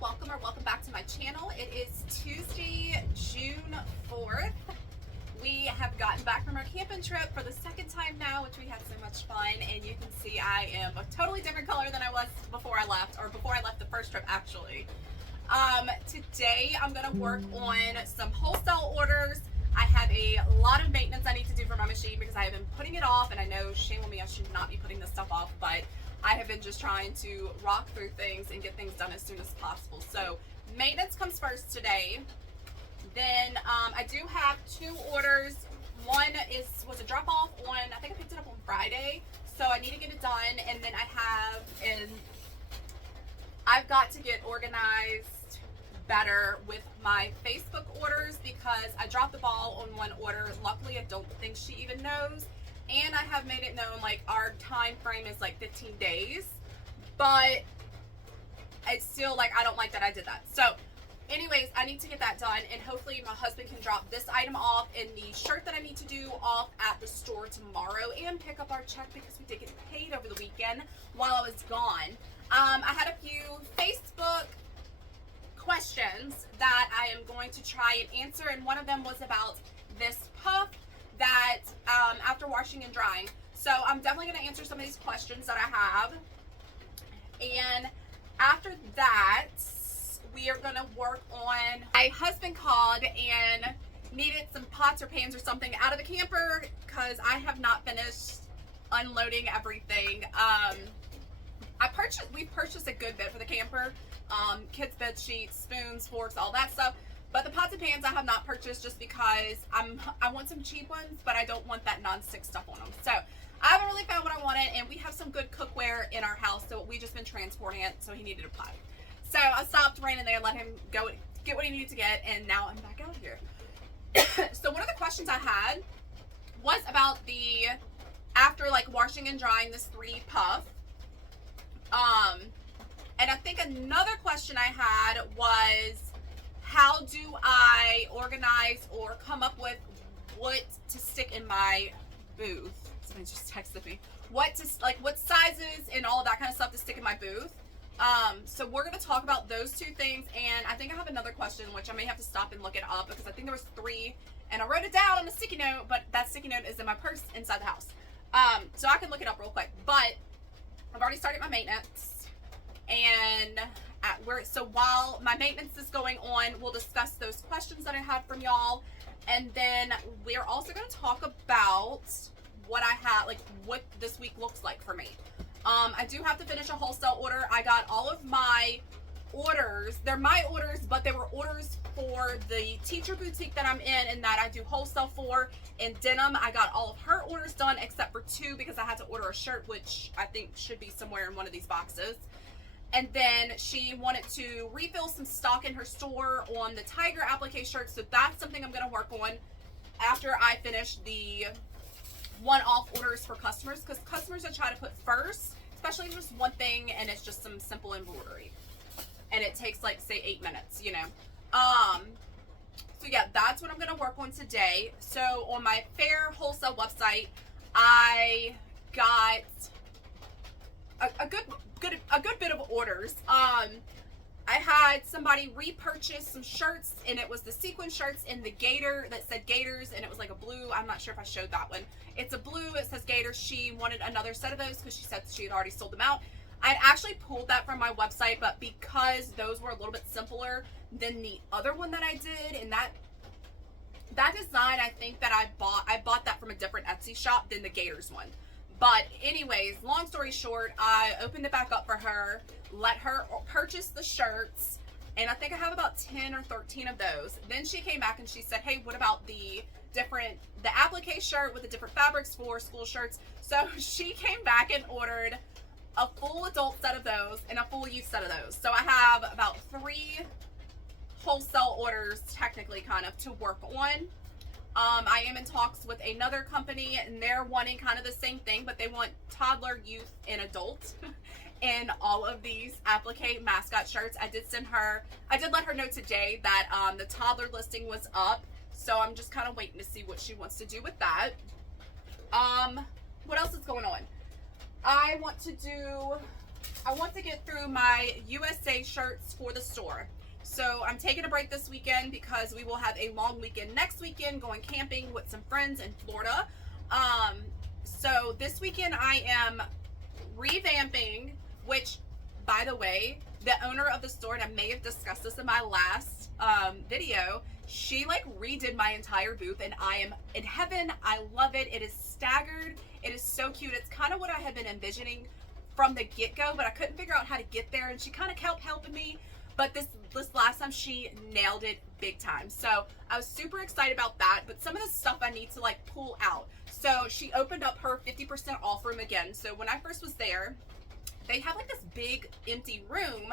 y'all, welcome back to my channel. It is Tuesday, June 4th. We have gotten back from our camping trip for the second time now, which we had so much fun, and you can see I am a totally different color than I was before I left, or before I left the first trip actually. Today I'm going to work on some wholesale orders. I have a lot of maintenance I need to do for my machine because I have been putting it off, and I know, shame on me, I should not be putting this stuff off, but I have been just trying to rock through things and get things done as soon as possible. So maintenance comes first today. Then I do have two orders. One was a drop off on, I think I picked it up on Friday, so I need to get it done. And then I've got to get organized better with my Facebook orders because I dropped the ball on one order. Luckily, I don't think she even knows. And I have made it known, like, our time frame is like 15 days, but it's still, like, I don't like that I did that. So anyways, I need to get that done, and hopefully my husband can drop this item off and the shirt that I need to do off at the store tomorrow and pick up our check because we did get paid over the weekend while I was gone. I had a few Facebook questions that I am going to try and answer, and one of them was about this puff that after washing and drying. So I'm definitely going to answer some of these questions that I have, and after that we are going to work on, my husband called and needed some pots or pans or something out of the camper because I have not finished unloading everything. We purchased a good bit for the camper, kids bed sheets, spoons, forks, all that stuff. But the pots and pans I have not purchased just because I want some cheap ones, but I don't want that non-stick stuff on them. So I haven't really found what I wanted, and we have some good cookware in our house, so we just been transporting it, so he needed a pot. So I stopped, ran in there, let him go get what he needed to get, and now I'm back out here. So one of the questions I had was about after like washing and drying this 3 puff. And I think another question I had was, how do I organize or come up with what to stick in my booth? Somebody just texted me. What sizes and all of that kind of stuff to stick in my booth. So we're going to talk about those two things, and I think I have another question which I may have to stop and look it up because I think there was 3 and I wrote it down on a sticky note, but that sticky note is in my purse inside the house. So I can look it up real quick, but I've already started my maintenance, and so while my maintenance is going on, we'll discuss those questions that I had from y'all, and then we're also going to talk about what I have, like what this week looks like for me. I do have to finish a wholesale order. I got all of my orders. They're my orders, but they were orders for the teacher boutique that I'm in and that I do wholesale for in denim. I got all of her orders done except for 2 because I had to order a shirt, which I think should be somewhere in one of these boxes. And then she wanted to refill some stock in her store on the Tiger applique shirt, so that's something I'm going to work on after I finish the one-off orders for customers, because customers I try to put first, especially just one thing and it's just some simple embroidery and it takes like say 8 minutes, you know. So yeah, that's what I'm going to work on today. So on my Fair wholesale website, I got a good bit of orders. I had somebody repurchase some shirts, and it was the sequin shirts in the gator that said Gators, and it was like a blue. I'm not sure if I showed that one. It's a blue, it says Gators. She wanted another set of those because she said she had already sold them out. I'd actually pulled that from my website, but because those were a little bit simpler than the other one that I did, and that design, I think that I bought that from a different Etsy shop than the Gators one. But anyways, long story short, I opened it back up for her, let her purchase the shirts, and I think I have about 10 or 13 of those. Then she came back and she said, hey, what about the applique shirt with the different fabrics for school shirts? So she came back and ordered a full adult set of those and a full youth set of those. So I have about 3 wholesale orders, technically, kind of, to work on. I am in talks with another company, and they're wanting kind of the same thing, but they want toddler, youth, and adult in all of these applique mascot shirts. I did let her know today that the toddler listing was up, so I'm just kind of waiting to see what she wants to do with that. What else is going on? I want to do I want to get through my USA shirts for the store. So I'm taking a break this weekend because we will have a long weekend next weekend going camping with some friends in Florida. So this weekend I am revamping, which, by the way, the owner of the store, and I may have discussed this in my last video, she like redid my entire booth and I am in heaven. I love it. It is staggered. It is so cute. It's kind of what I had been envisioning from the get-go, but I couldn't figure out how to get there, and she kind of kept helping me. But this last time she nailed it big time. So I was super excited about that. But some of the stuff I need to like pull out. So she opened up her 50% off room again. So when I first was there, they have like this big empty room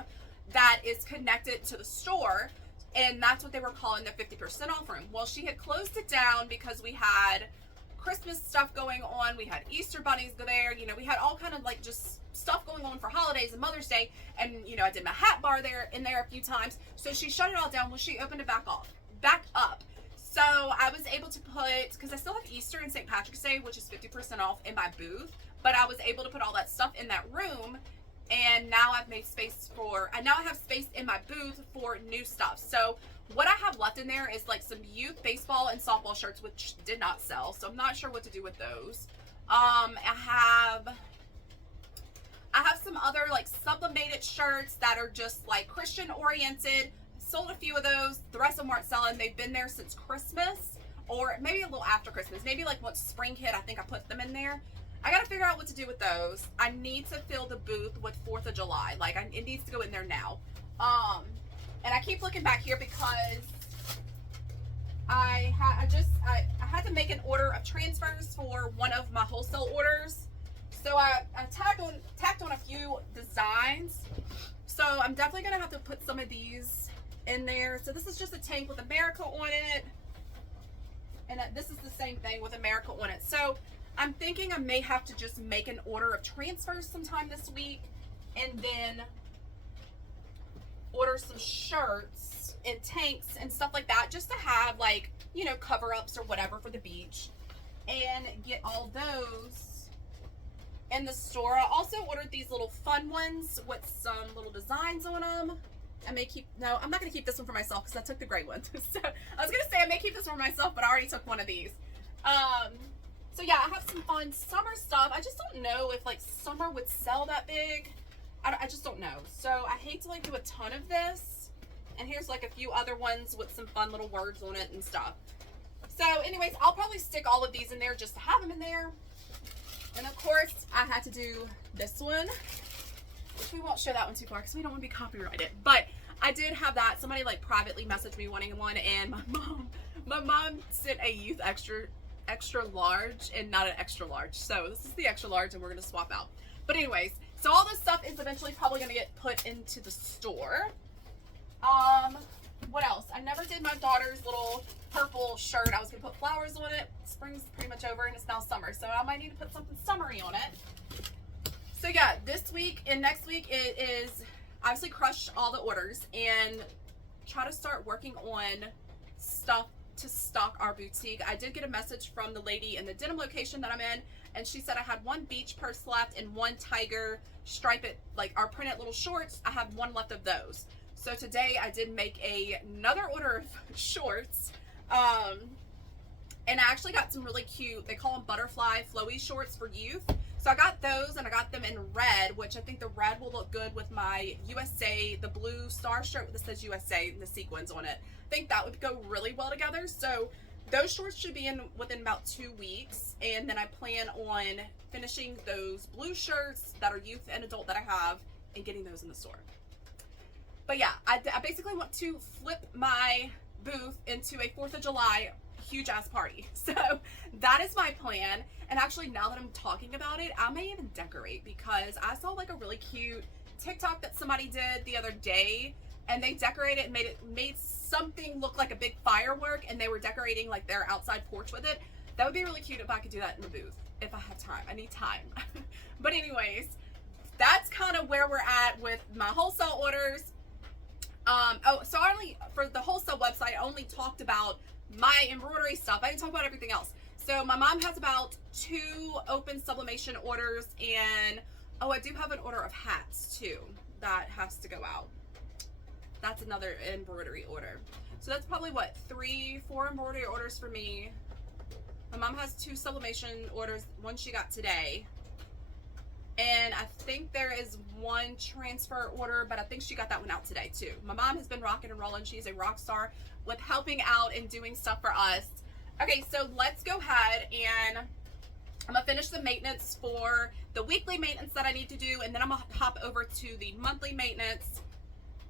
that is connected to the store. And that's what they were calling the 50% off room. Well, she had closed it down because we had Christmas stuff going on. We had Easter bunnies there. You know, we had all kind of like just stuff going on for holidays and Mother's Day, and you know, I did my hat bar in there a few times. So she shut it all down. Well, she opened it back up. So I was able to put, because I still have Easter and St. Patrick's Day, which is 50% off in my booth, but I was able to put all that stuff in that room, and now I've made space I have space in my booth for new stuff. So what I have left in there is like some youth baseball and softball shirts, which did not sell, so I'm not sure what to do with those. I have some other like sublimated shirts that are just like Christian oriented. Sold a few of those. The rest of them aren't selling. They've been there since Christmas, or maybe a little after Christmas. Maybe like once spring hit, I think I put them in there. I gotta figure out what to do with those. I need to fill the booth with 4th of July. Like it needs to go in there now. And I keep looking back here because I had to make an order of transfers for one of my wholesale orders. So I tacked on a few designs. So I'm definitely going to have to put some of these in there. So this is just a tank with America on it. And this is the same thing with America on it. So I'm thinking I may have to just make an order of transfers sometime this week. And then order some shirts and tanks and stuff like that. Just to have like, you know, cover-ups or whatever for the beach. And get all those in the store. I also ordered these little fun ones with some little designs on them. I'm not going to keep this one for myself because I took the gray one. So I was going to say I may keep this one for myself, but I already took one of these. So yeah, I have some fun summer stuff. I just don't know if like summer would sell that big. I just don't know. So I hate to like do a ton of this. And here's like a few other ones with some fun little words on it and stuff. So anyways, I'll probably stick all of these in there just to have them in there. And of course, I had to do this one, which we won't show that one too far because we don't want to be copyrighted. But I did have that. Somebody like privately messaged me wanting one, and my mom sent a youth extra large and not an extra large. So this is the extra large, and we're gonna swap out. But anyways, so all this stuff is eventually probably gonna get put into the store. What else? I never did my daughter's little purple shirt. I was gonna put flowers on it. Spring's pretty much over and it's now summer, so I might need to put something summery on it. So yeah, this week and next week it is obviously crush all the orders and try to start working on stuff to stock our boutique. I did get a message from the lady in the denim location that I'm in, and she said I had one beach purse left and one tiger stripe it, like our printed little shorts. I have one left of those. So today I did make another order of shorts. And I actually got some really cute, they call them butterfly flowy shorts for youth. So I got those, and I got them in red, which I think the red will look good with my USA, the blue star shirt that says USA and the sequins on it. I think that would go really well together. So those shorts should be in within about 2 weeks. And then I plan on finishing those blue shirts that are youth and adult that I have and getting those in the store. But yeah, I basically want to flip my booth into a 4th of July huge ass party. So that is my plan. And actually, now that I'm talking about it, I may even decorate, because I saw like a really cute TikTok that somebody did the other day, and they decorated and made something look like a big firework, and they were decorating like their outside porch with it. That would be really cute if I could do that in the booth, if I had time. I need time. But anyways, that's kind of where we're at with my wholesale orders. So for the wholesale website, I only talked about my embroidery stuff. I didn't talk about everything else. So my mom has about 2 open sublimation orders, and Oh, I do have an order of hats too that has to go out. That's another embroidery order. So that's probably what, 3-4 embroidery orders for me. My mom has 2 sublimation orders, one she got today. And I think there is 1 transfer order, but I think she got that one out today too. My mom has been rocking and rolling. She's a rock star with helping out and doing stuff for us. Okay, so let's go ahead and I'm gonna finish the maintenance for the weekly maintenance that I need to do, and then I'm gonna hop over to the monthly maintenance.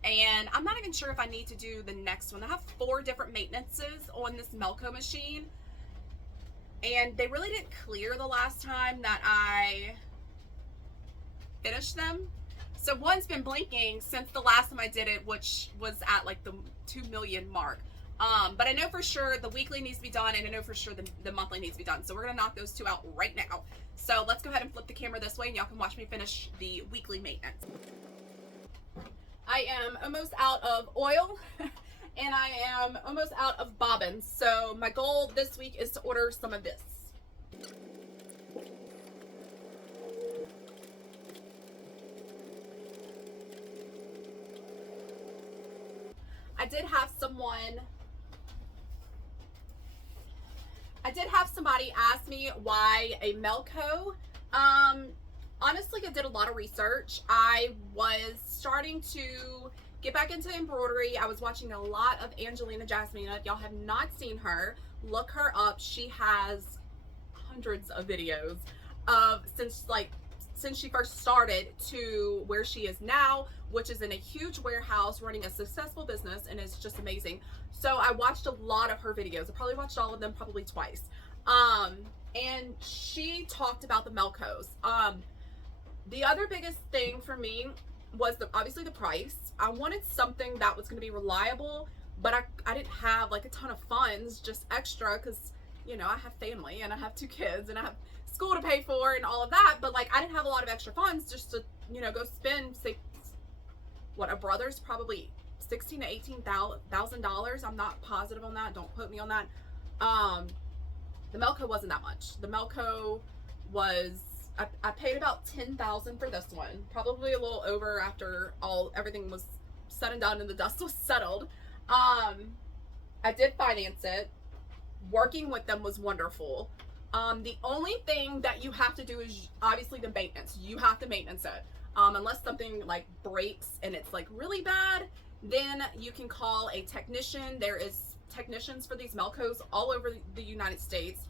And I'm not even sure if I need to do the next one. I have 4 different maintenances on this Melco machine, and they really didn't clear the last time that I finished them. So one's been blinking since the last time I did it, which was at like the 2 million mark. But I know for sure the weekly needs to be done, and I know for sure the monthly needs to be done. So we're gonna knock those 2 out right now. So let's go ahead and flip the camera this way, and y'all can watch me finish the weekly maintenance. I am almost out of oil and I am almost out of bobbins. So my goal this week is to order some of this. I did have somebody ask me why a Melco. Honestly, I did a lot of research. I was starting to get back into embroidery. I was watching a lot of Angelina Jasmina. If y'all have not seen her, look her up. She has hundreds of videos of since she first started to where she is now, which is in a huge warehouse running a successful business, and it's just amazing. So I watched a lot of her videos. I probably watched all of them probably twice. And she talked about the Melcos. The other biggest thing for me was obviously the price. I wanted something that was going to be reliable, but I didn't have like a ton of funds, just extra, because, you know, I have family and I have 2 kids and I have school to pay for and all of that. But like, I didn't have a lot of extra funds just to, you know, go spend, say, what, a brother's probably $16,000 to $18,000. I'm not positive on that. Don't quote me on that. The Melco wasn't that much. The Melco was, I paid about $10,000 for this one, probably a little over after everything was said and done and the dust was settled. I did finance it. Working with them was wonderful. The only thing that you have to do is obviously the maintenance. You have to maintenance it. Unless something like breaks and it's like really bad, then you can call a technician. There is technicians for these Melcos all over the United States.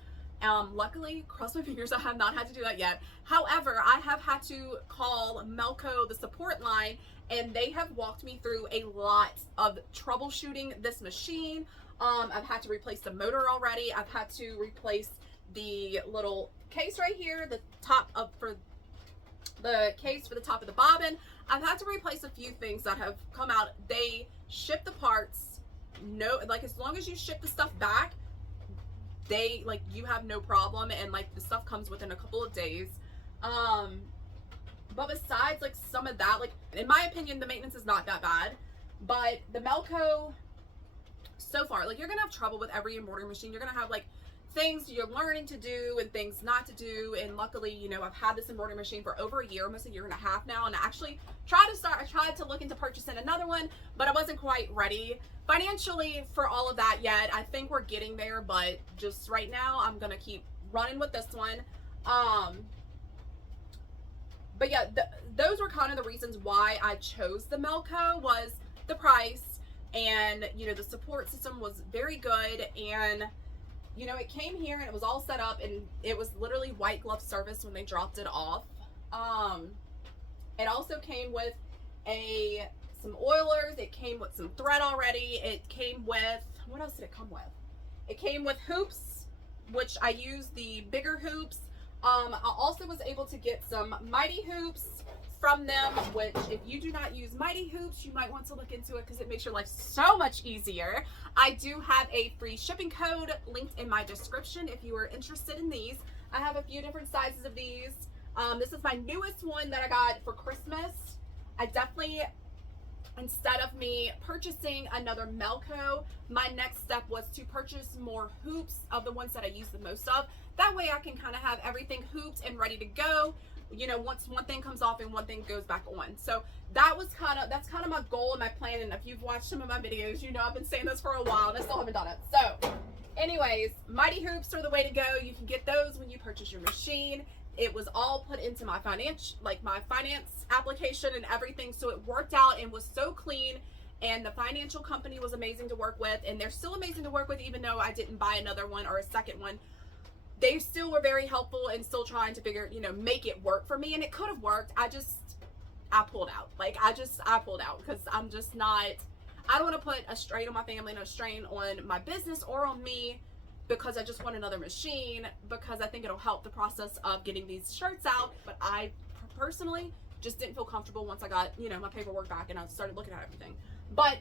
Luckily, cross my fingers, I have not had to do that yet. However, I have had to call Melco, the support line, and they have walked me through a lot of troubleshooting this machine. I've had to replace the motor already. I've had to replace the little case right here, the case for the top of the bobbin. I've had to replace a few things that have come out. They ship the parts, like as long as you ship the stuff back, you have no problem, and like the stuff comes within a couple of days. But besides like some of that, like in my opinion, the maintenance is not that bad. But the Melco, so far, like you're gonna have trouble with every embroidery machine. You're gonna have like things you're learning to do and things not to do. And luckily, you know, I've had this embroidery machine for over a year, almost a year and a half now. And I actually tried to look into purchasing another one, but I wasn't quite ready financially for all of that yet. I think we're getting there, but just right now I'm gonna keep running with this one. But yeah, those were kind of the reasons why I chose the Melco, was the price, and you know, the support system was very good. And you know, it came here and it was all set up, and it was literally white glove service when they dropped it off. It also came with some oilers. It came with some thread already. It came with, what else did it come with? It came with hoops, which I used the bigger hoops. I also was able to get some Mighty hoops from them, which if you do not use Mighty hoops, you might want to look into it because it makes your life so much easier. I do have a free shipping code linked in my description if you are interested in these. I have a few different sizes of these. This is my newest one that I got for Christmas. I definitely, instead of me purchasing another Melco, my next step was to purchase more hoops of the ones that I use the most of. That way I can kind of have everything hooped and ready to go. you know, once one thing comes off and one thing goes back on. So that's kind of my goal and my plan. And if you've watched some of my videos, you know I've been saying this for a while and I still haven't done it. So anyways, Mighty Hoops are the way to go. You can get those when you purchase your machine. It was all put into my finance application and everything. So it worked out and was so clean. And the financial company was amazing to work with. And they're still amazing to work with, even though I didn't buy another one or a second one. They still were very helpful and still trying to figure, you know, make it work for me. And it could have worked. I pulled out. Like, I pulled out because I'm just not, I don't want to put a strain on my family and a strain on my business or on me because I just want another machine, because I think it'll help the process of getting these shirts out. But I personally just didn't feel comfortable once I got, you know, my paperwork back and I started looking at everything. But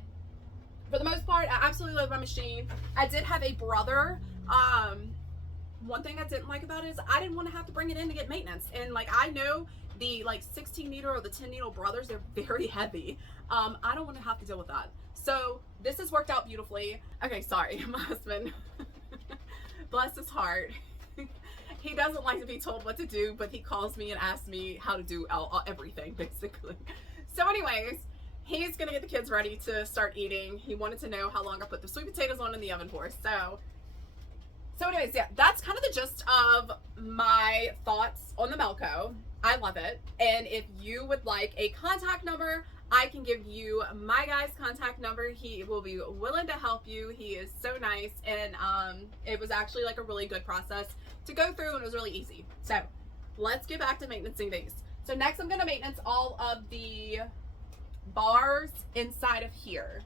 for the most part, I absolutely love my machine. I did have a brother. One thing I didn't like about it is I didn't want to have to bring it in to get maintenance. And like, I know the like 16 needle or the 10 needle brothers, they're very heavy. I don't want to have to deal with that. So this has worked out beautifully. Okay, sorry, my husband, bless his heart. He doesn't like to be told what to do, but he calls me and asks me how to do everything basically. So anyways, he's gonna get the kids ready to start eating. He wanted to know how long I put the sweet potatoes on in the oven for. So anyways, yeah, that's kind of the gist of my thoughts on the Melco. I love it. And if you would like a contact number, I can give you my guy's contact number. He will be willing to help you. He is so nice. And it was actually like a really good process to go through and it was really easy. So let's get back to maintaining these. So next I'm going to maintenance all of the bars inside of here.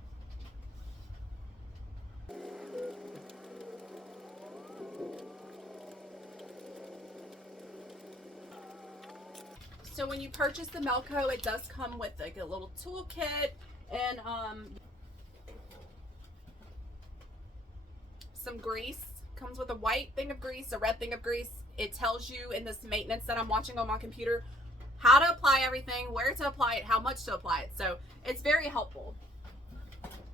So when you purchase the Melco, it does come with like a little toolkit and some grease. Comes with a white thing of grease, a red thing of grease. It tells you in this maintenance that I'm watching on my computer how to apply everything, where to apply it, how much to apply it. So it's very helpful.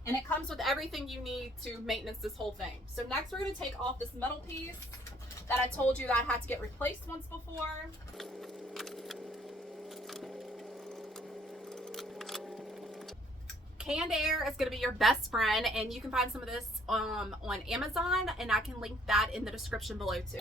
And it comes with everything you need to maintenance this whole thing. So next we're going to take off this metal piece that I told you that I had to get replaced once before. Canned air is going to be your best friend, and you can find some of this on Amazon, and I can link that in the description below too.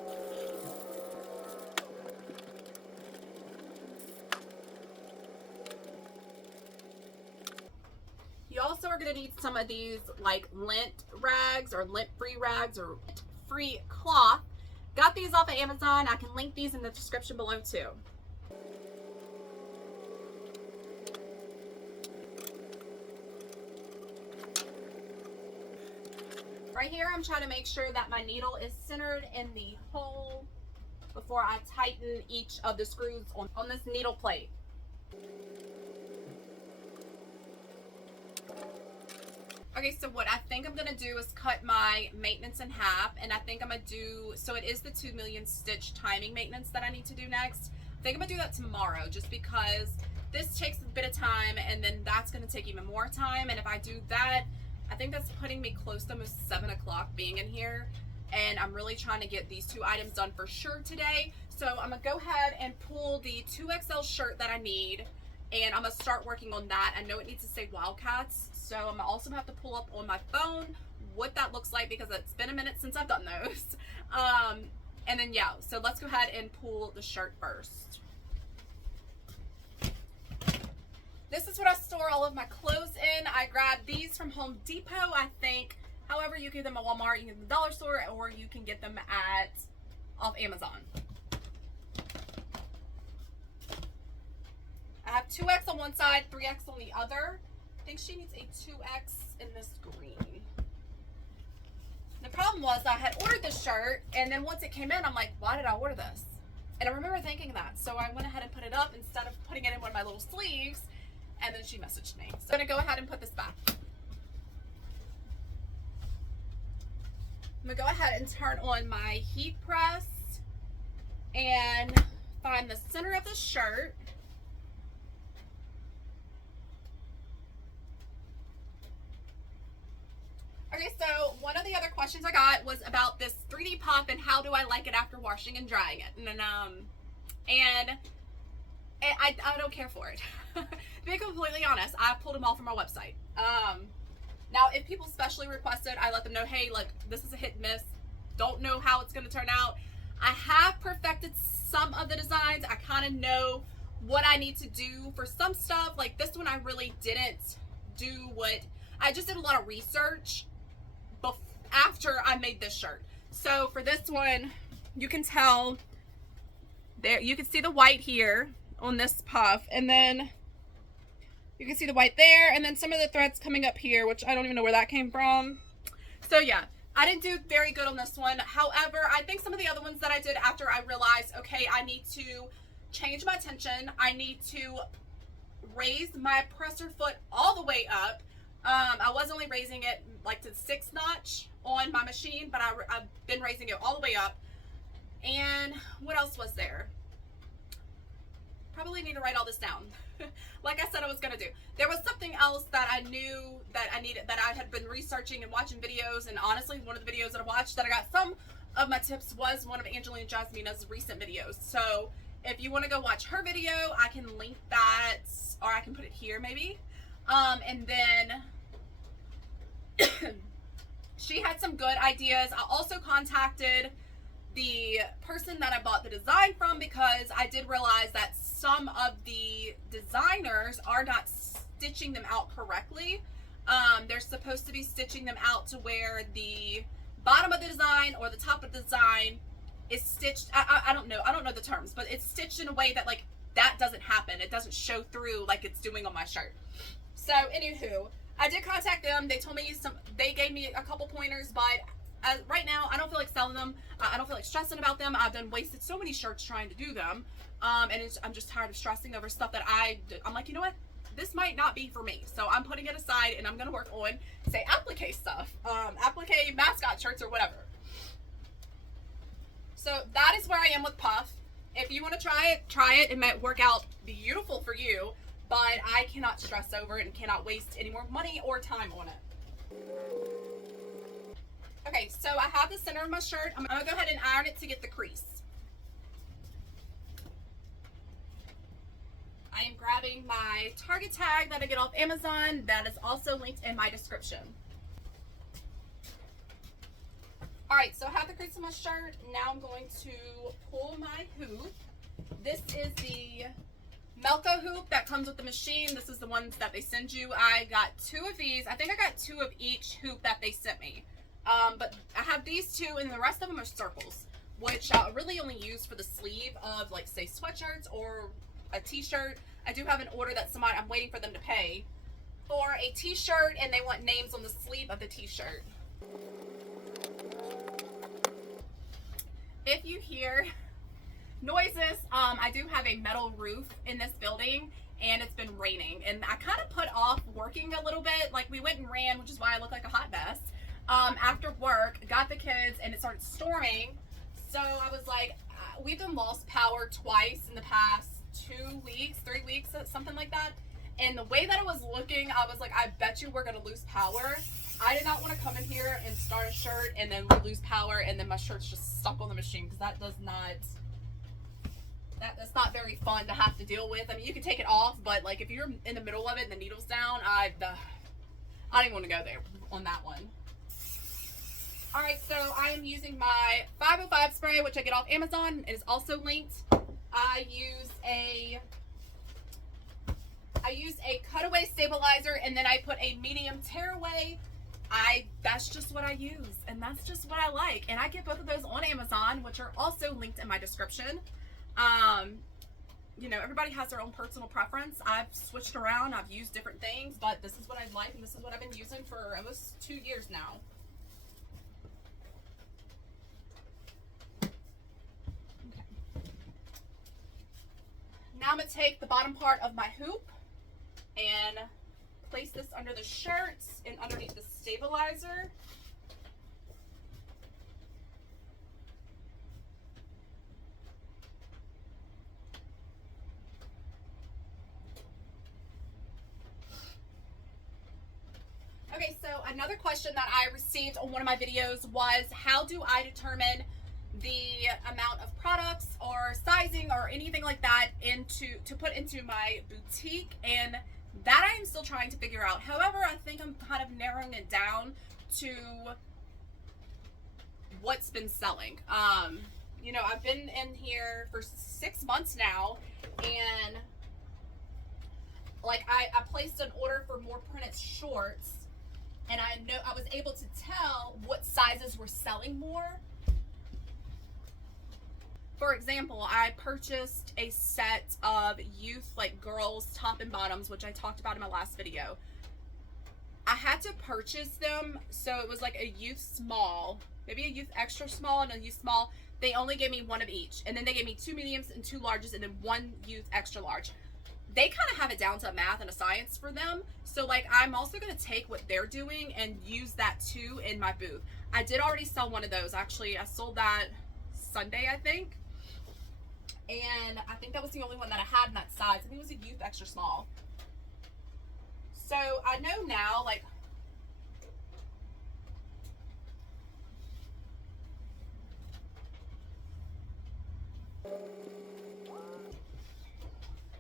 You also are going to need some of these like lint rags or lint free rags or free cloth. Got these off of Amazon. I can link these in the description below too. Right here, I'm trying to make sure that my needle is centered in the hole before I tighten each of the screws on this needle plate. Okay, so what I think I'm gonna do is cut my maintenance in half, and I think I'm gonna do, so it is the 2 million stitch timing maintenance that I need to do next. I think I'm gonna do that tomorrow just because this takes a bit of time, and then that's gonna take even more time. And if I do that, I think that's putting me close to almost 7 o'clock being in here, and I'm really trying to get these 2 items done for sure today. So I'm gonna go ahead and pull the 2XL shirt that I need, and I'm gonna start working on that. I know it needs to say Wildcats, so I'm gonna also have to pull up on my phone what that looks like because it's been a minute since I've done those. And then yeah, so let's go ahead and pull the shirt first. This is what I store all of my clothes in. I grabbed these from Home Depot, I think. However, you can get them at Walmart, you can get them at the dollar store, or you can get them off Amazon. I have 2X on one side, 3X on the other. I think she needs a 2X in this green. The problem was I had ordered this shirt, and then once it came in, I'm like, why did I order this? And I remember thinking that, so I went ahead and put it up instead of putting it in one of my little sleeves. And then she messaged me. So I'm gonna go ahead and put this back. I'm gonna go ahead and turn on my heat press and find the center of the shirt. Okay, so one of the other questions I got was about this 3D pop and how do I like it after washing and drying it. And And I don't care for it. To be completely honest, I pulled them all from my website. Now, if people specially requested, I let them know, hey, look, this is a hit and miss. Don't know how it's going to turn out. I have perfected some of the designs. I kind of know what I need to do for some stuff. Like this one, I really didn't do what, I just did a lot of research after I made this shirt. So for this one, you can tell there, you can see the white here on this puff, and then you can see the white there, and then some of the threads coming up here, which I don't even know where that came from. So yeah, I didn't do very good on this one. However, I think some of the other ones that I did after I realized, okay, I need to change my tension. I need to raise my presser foot all the way up. I was only raising it like to the 6th notch on my machine, but I've been raising it all the way up. And what else was there? Probably need to write all this down. Like I said I was gonna do. There was something else that I knew that I needed, that I had been researching and watching videos, and honestly, one of the videos that I watched that I got some of my tips was one of Angelina Jasmina's recent videos. So if you want to go watch her video, I can link that, or I can put it here maybe. And then she had some good ideas. I also contacted the person that I bought the design from, because I did realize that some of the designers are not stitching them out correctly. They're supposed to be stitching them out to where the bottom of the design or the top of the design is stitched. I don't know the terms, but it's stitched in a way that like that doesn't happen. It doesn't show through like it's doing on my shirt. So anywho, I did contact them. They told me they gave me a couple pointers, but right now I don't feel like selling them. I don't feel like stressing about them. I've wasted so many shirts trying to do them. And I'm just tired of stressing over stuff that I'm like, you know what? This might not be for me. So I'm putting it aside, and I'm going to work on, say, applique stuff. Applique mascot shirts or whatever. So that is where I am with Puff. If you want to try it. It might work out beautiful for you, but I cannot stress over it and cannot waste any more money or time on it. Okay, so I have the center of my shirt. I'm going to go ahead and iron it to get the crease. I am grabbing my Target tag that I get off Amazon. That is also linked in my description. Alright, so I have the crease in my shirt. Now I'm going to pull my hoop. This is the Melco hoop that comes with the machine. This is the ones that they send you. I got 2 of these. I think I got 2 of each hoop that they sent me. But I have these 2, and the rest of them are circles, which I really only use for the sleeve of, like, say, sweatshirts or a t-shirt. I do have an order that I'm waiting for them to pay for a t-shirt, and they want names on the sleeve of the t-shirt. If you hear noises, I do have a metal roof in this building, and it's been raining, and I kind of put off working a little bit. Like, we went and ran, which is why I look like a hot mess. After work, got the kids, and it started storming. So I was like, we've been lost power twice in the past 2 weeks, 3 weeks, something like that. And the way that it was looking, I was like, I bet you we're going to lose power. I did not want to come in here and start a shirt and then we lose power and then my shirt's just stuck on the machine, because that's not very fun to have to deal with. I mean, you can take it off, but like if you're in the middle of it and the needle's down, I don't even want to go there on that one. Alright, so I am using my 505 spray, which I get off Amazon. It is also linked. I use a cutaway stabilizer, and then I put a medium tearaway. That's just what I use, and that's just what I like. And I get both of those on Amazon, which are also linked in my description. You know, everybody has their own personal preference. I've switched around. I've used different things, but this is what I like, and this is what I've been using for almost 2 years now. Now I'm going to take the bottom part of my hoop and place this under the shirts and underneath the stabilizer. Okay, so another question that I received on one of my videos was, how do I determine the amount of products or sizing or anything like that to put into my boutique, and that I am still trying to figure out. However, I think I'm kind of narrowing it down to what's been selling. You know, I've been in here for 6 months now, and like I placed an order for more printed shorts, and I know I was able to tell what sizes were selling more. For example, I purchased a set of youth, like girls top and bottoms, which I talked about in my last video. I had to purchase them, so it was like a youth small, maybe a youth extra small and a youth small. They only gave me one of each, and then they gave me 2 mediums and 2 larges, and then 1 youth extra large. They kind of have it down to a math and a science for them. So like, I'm also going to take what they're doing and use that too in my booth. I did already sell one of those. Actually, I sold that Sunday, I think. And I think that was the only one that I had in that size. I think it was a youth extra small. So I know now, like,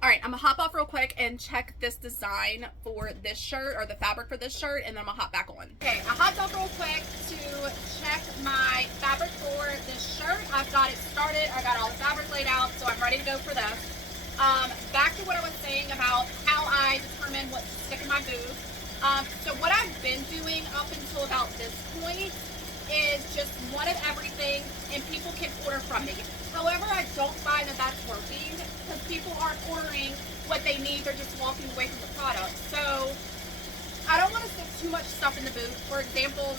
all right, I'm gonna hop off real quick and check this design for this shirt, or the fabric for this shirt, and then I'm gonna hop back on. Okay, I hopped off real quick to check my fabric for this shirt. I've got it started. I got all the fabric laid out, so I'm ready to go for this. Back to what I was saying about how I determine what to stick in my booth. So what I've been doing up until about this point is just one of everything, and people can order from me. However, I don't find that that's working, because people aren't ordering what they need. They're just walking away from the product. So I don't want to stick too much stuff in the booth. For example,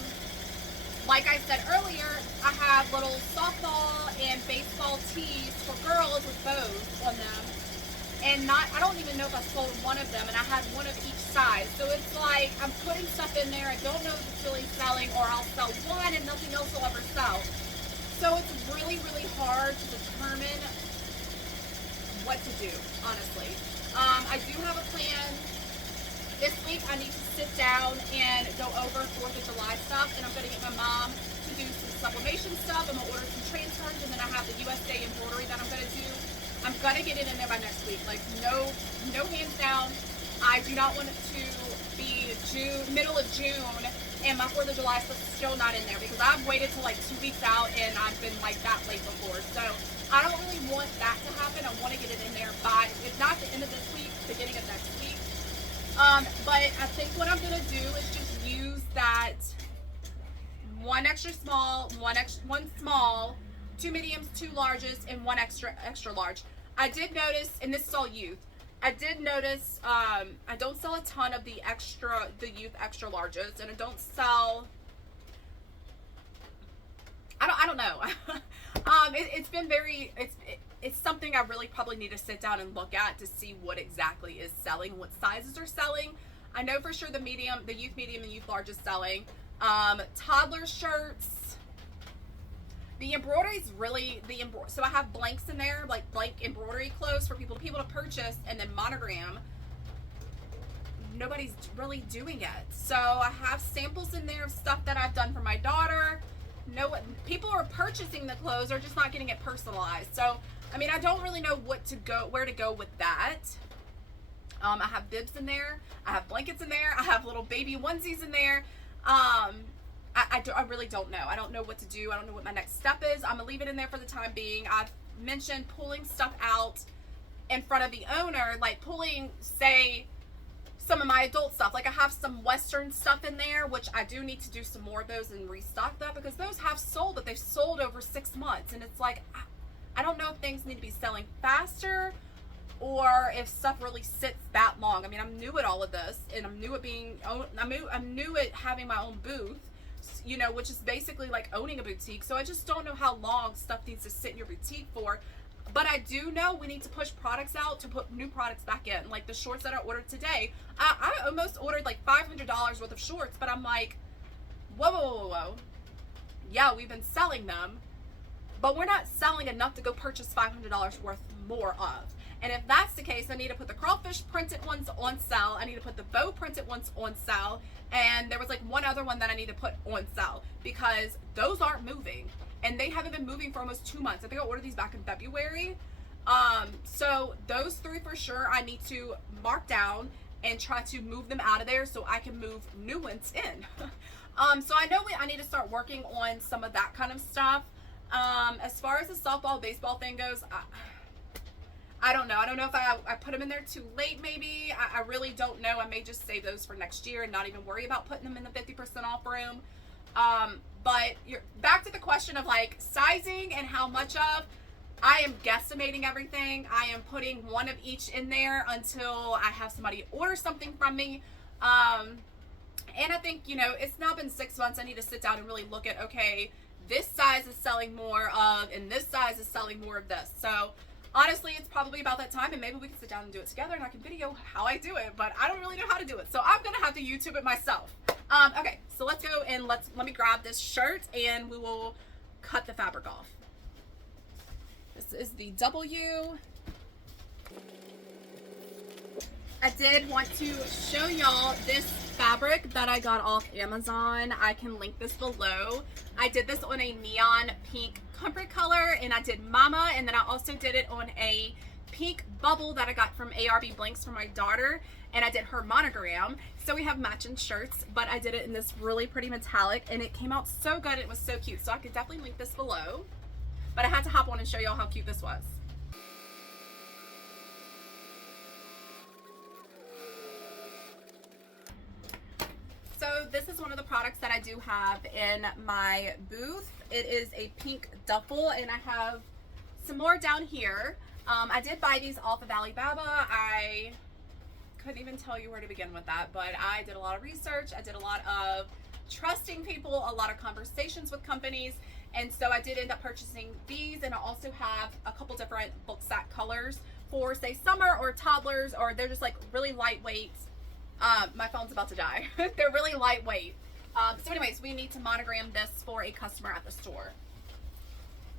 like I said earlier, I have little softball and baseball tees for girls with bows on them. And I don't even know if I sold one of them, and I had one of each size. So it's like I'm putting stuff in there. I don't know if it's really selling, or I'll sell one and nothing else will ever sell. So it's really, really hard to determine what to do, honestly. I do have a plan. This week I need to sit down and go over 4th of July stuff, and I'm going to get my mom to do some sublimation stuff. I'm going to order some transfers, and then I have the USA embroidery that I'm going to do. I'm going to get it in there by next week. Like, no hands down. I do not want it to be middle of June, and my 4th of July stuff is still not in there, because I've waited till like 2 weeks out, and I've been like that late before. So I don't really want that to happen. I want to get it in there by, if not the end of this week, beginning of next week. But I think what I'm going to do is just use that 1 extra small, 1 small, 2 mediums, 2 larges, and 1 extra large. I did notice, and this is all youth, I did notice I don't sell a ton of the youth extra larges, and I don't sell, I don't know. It's been very, it's something I really probably need to sit down and look at to see what exactly is selling, what sizes are selling. I know for sure the youth medium and youth large is selling. Toddler shirts. The embroidery is really, so I have blanks in there, like blank embroidery clothes for people to purchase, and then monogram. Nobody's really doing it. So I have samples in there of stuff that I've done for my daughter. People are purchasing the clothes, they're just not getting it personalized. So, I mean, I don't really know where to go with that. I have bibs in there. I have blankets in there. I have little baby onesies in there. I really don't know. I don't know what to do. I don't know what my next step is. I'm going to leave it in there for the time being. I've mentioned pulling stuff out in front of the owner, like pulling, say, some of my adult stuff. Like I have some Western stuff in there, which I do need to do some more of those and restock that, because those have sold, but they've sold over 6 months. And it's like, I don't know if things need to be selling faster, or if stuff really sits that long. I mean, I'm new at all of this, and I'm new at having my own booth, you know, which is basically like owning a boutique. So I just don't know how long stuff needs to sit in your boutique for. But I do know we need to push products out to put new products back in. Like the shorts that I ordered today, I almost ordered like $500 worth of shorts, but I'm like, whoa. Yeah, we've been selling them, but we're not selling enough to go purchase $500 worth more of. And if that's the case, I need to put the crawfish printed ones on sale. I need to put the bow printed ones on sale. And there was like one other one that I need to put on sale because those aren't moving. And they haven't been moving for almost 2 months. I think I ordered these back in February. So those 3 for sure I need to mark down and try to move them out of there so I can move new ones in. So I know I need to start working on some of that kind of stuff. As far as the softball, baseball thing goes, I don't know. I don't know if I put them in there too late maybe. I really don't know. I may just save those for next year and not even worry about putting them in the 50% off room. But you're back to the question of like sizing and how much of. I am guesstimating everything. I am putting one of each in there until I have somebody order something from me. And I think, you know, it's now been 6 months. I need to sit down and really look at, okay, this size is selling more of, and this size is selling more of this. So honestly, it's probably about that time, and maybe we can sit down and do it together and I can video how I do it, but I don't really know how to do it. So I'm going to have to YouTube it myself. Okay, so let's go and let me grab this shirt and we will cut the fabric off. This is the W. I did want to show y'all this fabric that I got off Amazon. I can link this below. I did this on a neon pink comfort color, and I did Mama, and then I also did it on a pink bubble that I got from ARB Blanks for my daughter, and I did her monogram. So we have matching shirts, but I did it in this really pretty metallic, and it came out so good. It was so cute. So I could definitely link this below. But I had to hop on and show y'all how cute this was. So this is one of the products that I do have in my booth. It is a pink duffel, and I have some more down here. I did buy these off of Alibaba. I couldn't even tell you where to begin with that, but I did a lot of research. I did a lot of trusting people, a lot of conversations with companies. And so I did end up purchasing these, and I also have a couple different bulk sack colors for say summer or toddlers, or they're just like really lightweight. My phone's about to die. They're really lightweight. So anyways, we need to monogram this for a customer at the store.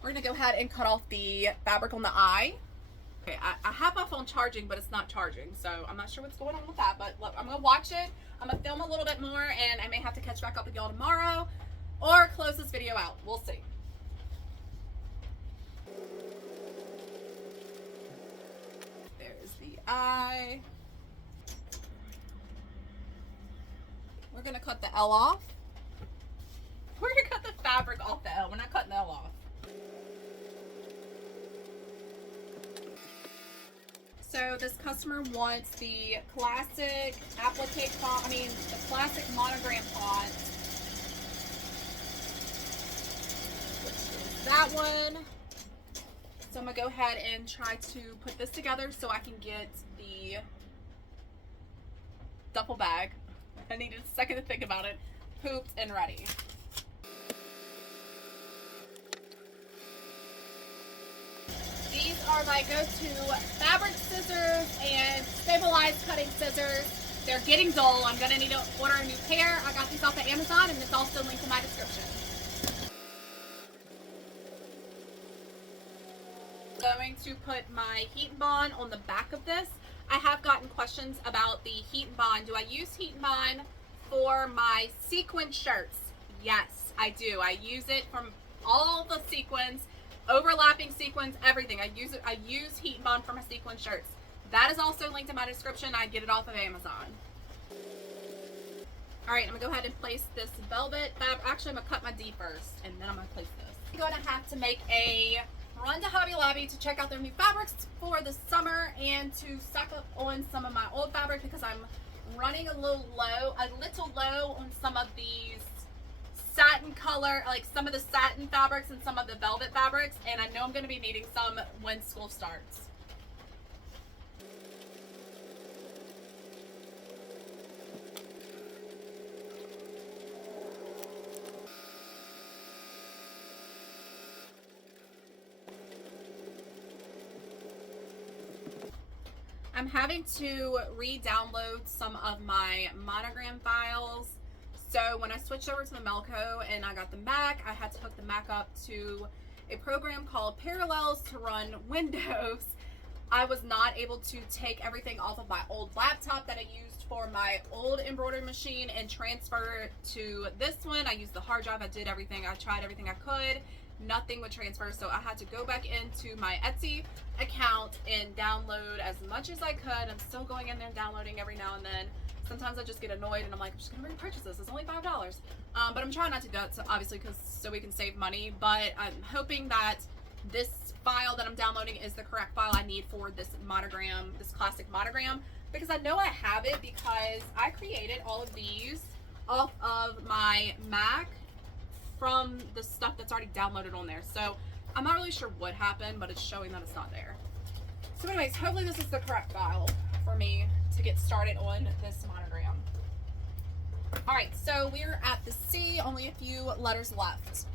We're gonna go ahead and cut off the fabric on the eye. Okay, I have my phone charging, but it's not charging, so I'm not sure what's going on with that, but look, I'm gonna watch it. I'm gonna film a little bit more, and I may have to catch back up with y'all tomorrow or close this video out. We'll see. There's the eye. We're gonna cut the L off. We're gonna cut the fabric off the L. We're not cutting the L off. So this customer wants the classic applique font, the classic monogram font. Which is that one. So I'm gonna go ahead and try to put this together so I can get the duffel bag. I needed a second to think about it. Pooped and ready. These are my go-to fabric scissors and stabilized cutting scissors. They're getting dull. I'm gonna need to order a new pair. I got these off of Amazon, and it's also linked in my description. Going to put my heat and bond on the back of this. I have gotten questions about the heat and bond. Do I use heat and bond for my sequin shirts? Yes, I do. I use it from all the sequins, overlapping sequins, everything. I use heat and bond for my sequin shirts. That is also linked in my description. I get it off of Amazon. All right, I'm gonna go ahead and place this velvet fabric. Actually, I'm gonna cut my D first, and then I'm gonna place this. I'm gonna have to make a run to Hobby Lobby to check out their new fabrics for the summer and to stock up on some of my old fabric because I'm running a little low on some of these satin color, like some of the satin fabrics and some of the velvet fabrics, and I know I'm going to be needing some when school starts. I'm having to re-download some of my monogram files. So when I switched over to the Melco and I got the Mac, I had to hook the Mac up to a program called Parallels to run Windows. I was not able to take everything off of my old laptop that I used for my old embroidery machine and transfer it to this one. I used the hard drive. I did everything. I tried everything I could. Nothing would transfer, so I had to go back into my Etsy account and download as much as I could. I'm still going in there and downloading every now and then. Sometimes I just get annoyed and I'm like, I'm just gonna repurchase this. It's only $5. But I'm trying not to do that, so obviously, so we can save money. But I'm hoping that this file that I'm downloading is the correct file I need for this monogram, this classic monogram, because I know I have it because I created all of these off of my Mac from the stuff that's already downloaded on there. So I'm not really sure what happened, but it's showing that it's not there. So anyways, hopefully this is the correct file for me to get started on this monogram. All right, so we're at the C, only a few letters left.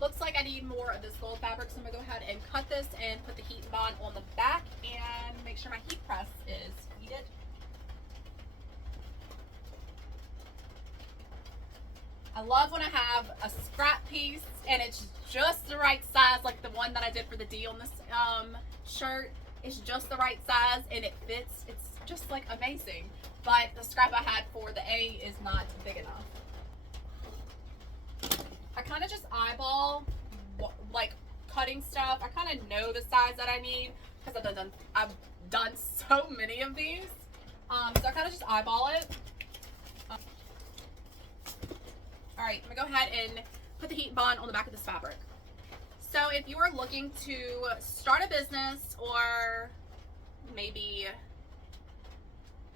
Looks like I need more of this gold fabric, so I'm gonna go ahead and cut this and put the heat bond on the back and make sure my heat press is heated. I love when I have a scrap piece and it's just the right size, like the one that I did for the D on this shirt. It's just the right size and it fits. It's just like amazing. But the scrap I had for the A is not big enough. I kind of just eyeball like cutting stuff. I kind of know the size that I need because I've done so many of these. So I kind of just eyeball it. All right, I'm gonna go ahead and put the heat bond on the back of this fabric. So if you are looking to start a business or maybe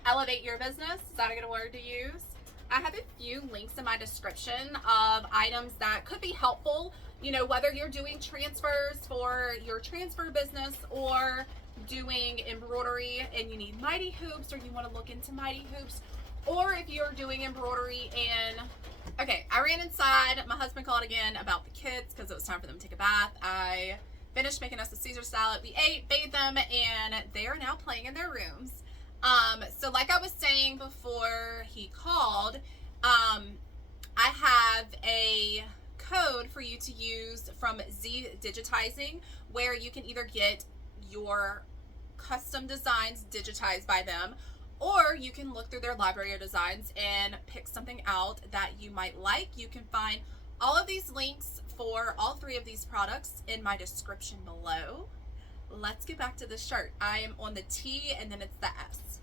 elevate your business, is that a good word to use? I have a few links in my description of items that could be helpful, you know, whether you're doing transfers for your transfer business or doing embroidery and you need mighty hoops, or you want to look into mighty hoops, or if you're doing embroidery and okay, I ran inside. My husband called again about the kids because it was time for them to take a bath. I finished making us a Caesar salad. We ate, bathed them, and they are now playing in their rooms. So like I was saying before he called, I have a code for you to use from Z Digitizing where you can either get your custom designs digitized by them, or you can look through their library of designs and pick something out that you might like. You can find all of these links for all three of these products in my description below. Let's get back to the shirt. I am on the T and then it's the S.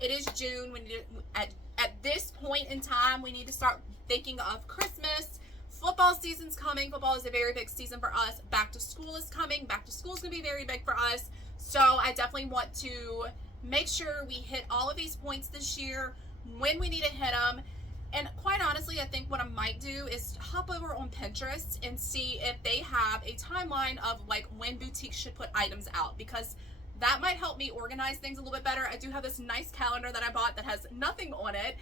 It is June. We need to, at this point in time, we need to start thinking of Christmas. Football season's coming. Football is a very big season for us. Back to school is coming. Back to school is going to be very big for us. So I definitely want to make sure we hit all of these points this year when we need to hit them. And quite honestly, I think what I might do is hop over on Pinterest and see if they have a timeline of like when boutiques should put items out, because that might help me organize things a little bit better. I do have this nice calendar that I bought that has nothing on it.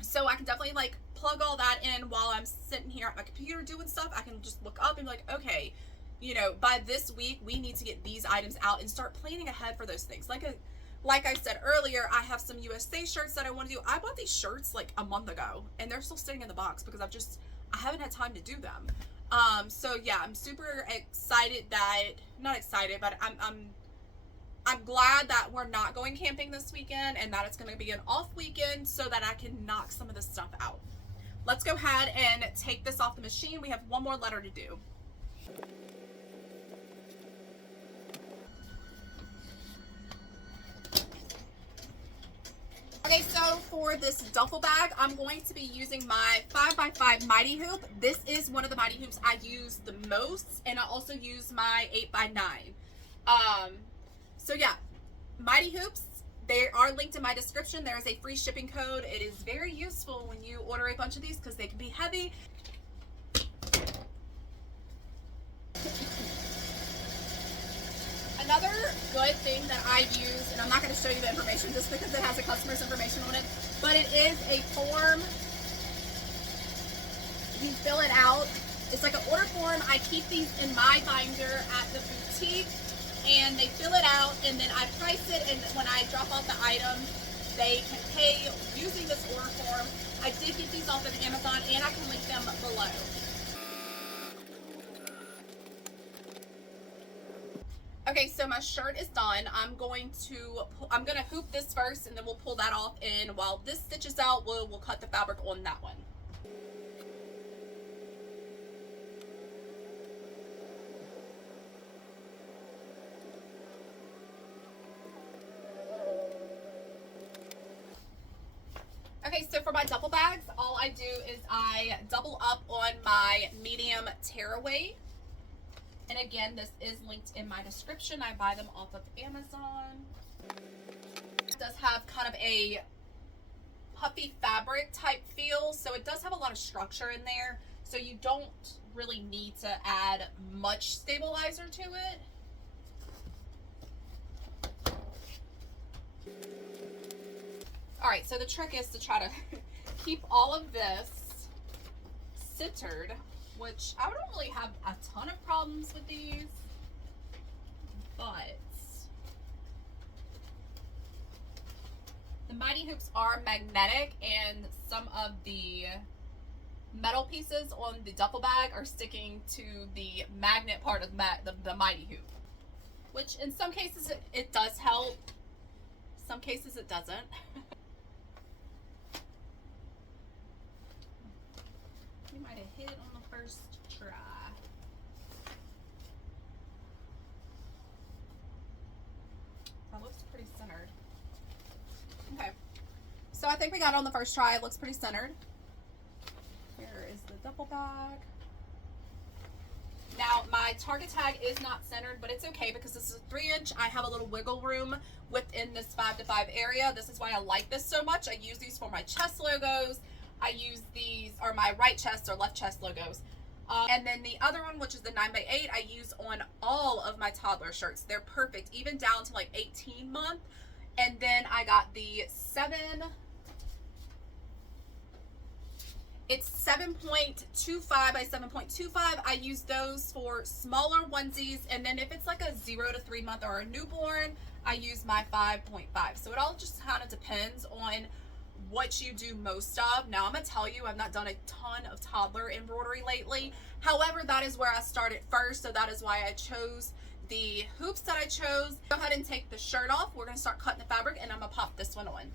So I can definitely like plug all that in while I'm sitting here at my computer doing stuff. I can just look up and be like, okay, you know, by this week, we need to get these items out and start planning ahead for those things. Like I said earlier, I have some USA shirts that I want to do. I bought these shirts like a month ago and they're still sitting in the box because I haven't had time to do them. So yeah, I'm super excited not excited, but I'm glad that we're not going camping this weekend and that it's going to be an off weekend so that I can knock some of this stuff out. Let's go ahead and take this off the machine. We have one more letter to do. Okay, so for this duffel bag, I'm going to be using my 5x5 Mighty Hoop. This is one of the Mighty Hoops I use the most, and I also use my 8x9. So yeah, Mighty Hoops, they are linked in my description. There is a free shipping code. It is very useful when you order a bunch of these because they can be heavy. Another good thing that I use, and I'm not going to show you the information just because it has a customer's information on it, but it is a form. You fill it out. It's like an order form. I keep these in my binder at the boutique, and they fill it out, and then I price it, and when I drop off the item, they can pay using this order form. I did get these off of Amazon, and I can link them below. Okay, so my shirt is done. I'm gonna hoop this first, and then we'll pull that off. And while this stitches out, we'll cut the fabric on that one. Okay, so for my duffel bags, all I do is I double up on my medium tearaway. And again, this is linked in my description. I buy them off of Amazon. It does have kind of a puffy fabric type feel, so it does have a lot of structure in there. So you don't really need to add much stabilizer to it. All right, so the trick is to try to keep all of this centered, which I don't really have a ton of problems with these, but the Mighty Hoops are magnetic, and some of the metal pieces on the duffel bag are sticking to the magnet part of the Mighty Hoop, which in some cases it does help, some cases it doesn't. You might have hit it on the first try. That looks pretty centered. Okay, so I think we got it on the first try. It looks pretty centered. Here is the duffel bag. Now my target tag is not centered, but it's okay because this is a 3-inch. I have a little wiggle room within this 5 to 5 area. This is why I like this so much. I use these for my chest logos. I use these, or my right chest or left chest logos. And then the other one, which is the 9x8, I use on all of my toddler shirts. They're perfect, even down to like 18 month. And then I got the it's 7.25 by 7.25. I use those for smaller onesies. And then if it's like a 0 to 3 month or a newborn, I use my 5.5. So it all just kind of depends on what you do most of. Now I'm gonna tell you, I've not done a ton of toddler embroidery lately. However, that is where I started first, so that is why I chose the hoops that I chose. Go ahead and take the shirt off. We're gonna start cutting the fabric, and I'm gonna pop this one on.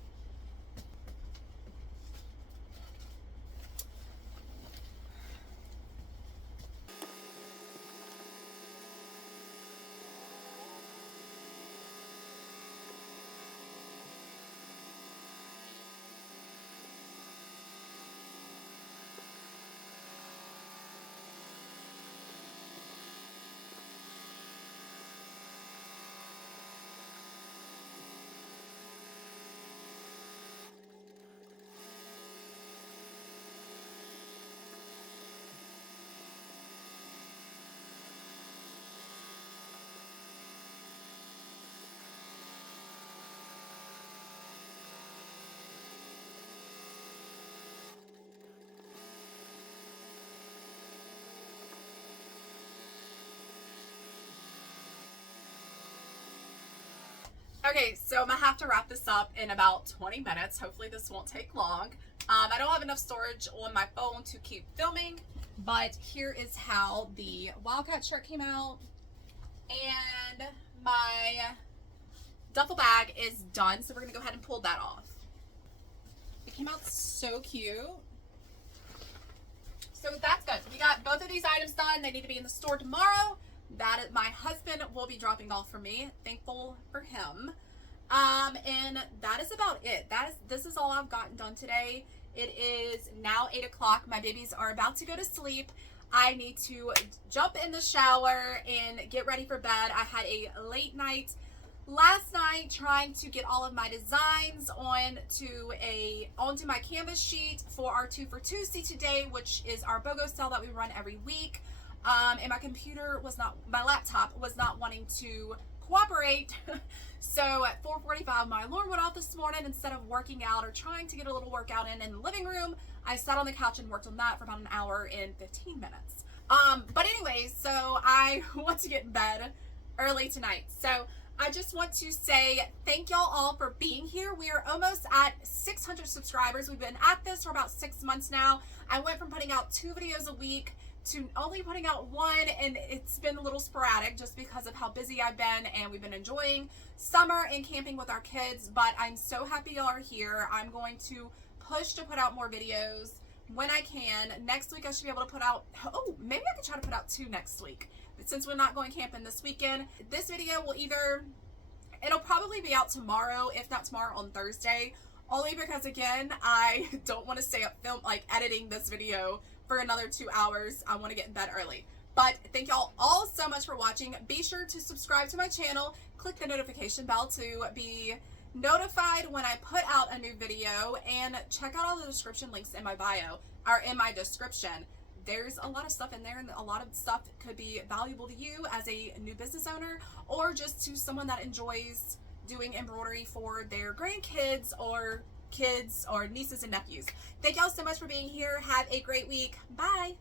Okay, so I'm gonna have to wrap this up in about 20 minutes. Hopefully this won't take long. I don't have enough storage on my phone to keep filming, but here is how the Wildcat shirt came out. And my duffel bag is done, so we're gonna go ahead and pull that off. It came out so cute. So that's good. We got both of these items done. They need to be in the store tomorrow. That is, my husband will be dropping off for me. Thankful for him. And that is about it. This is all I've gotten done today. It is now 8 o'clock. My babies are about to go to sleep. I need to jump in the shower and get ready for bed. I had a late night last night trying to get all of my designs onto my canvas sheet for our 2 for Tuesday today, which is our BOGO sale that we run every week. And my laptop was not wanting to cooperate. So at 4:45, my alarm went off this morning. Instead of working out or trying to get a little workout in the living room, I sat on the couch and worked on that for about an hour and 15 minutes. But anyways, so I want to get in bed early tonight. So I just want to say thank y'all all for being here. We are almost at 600 subscribers. We've been at this for about 6 months now. I went from putting out 2 videos a week to only putting out one, and it's been a little sporadic just because of how busy I've been, and we've been enjoying summer and camping with our kids. But I'm so happy y'all are here. I'm going to push to put out more videos when I can. Next week I should be able to put out, oh, maybe I can try to put out 2 next week, since we're not going camping this weekend. This video will it'll probably be out tomorrow, if not tomorrow on Thursday, only because again, I don't want to stay up editing this video for another 2 hours. I want to get in bed early. But thank y'all all so much for watching. Be sure to subscribe to my channel, click the notification bell to be notified when I put out a new video, and check out all the description links in my bio, or in my description. There's a lot of stuff in there, and a lot of stuff could be valuable to you as a new business owner, or just to someone that enjoys doing embroidery for their grandkids or kids or nieces and nephews. Thank y'all so much for being here. Have a great week. Bye.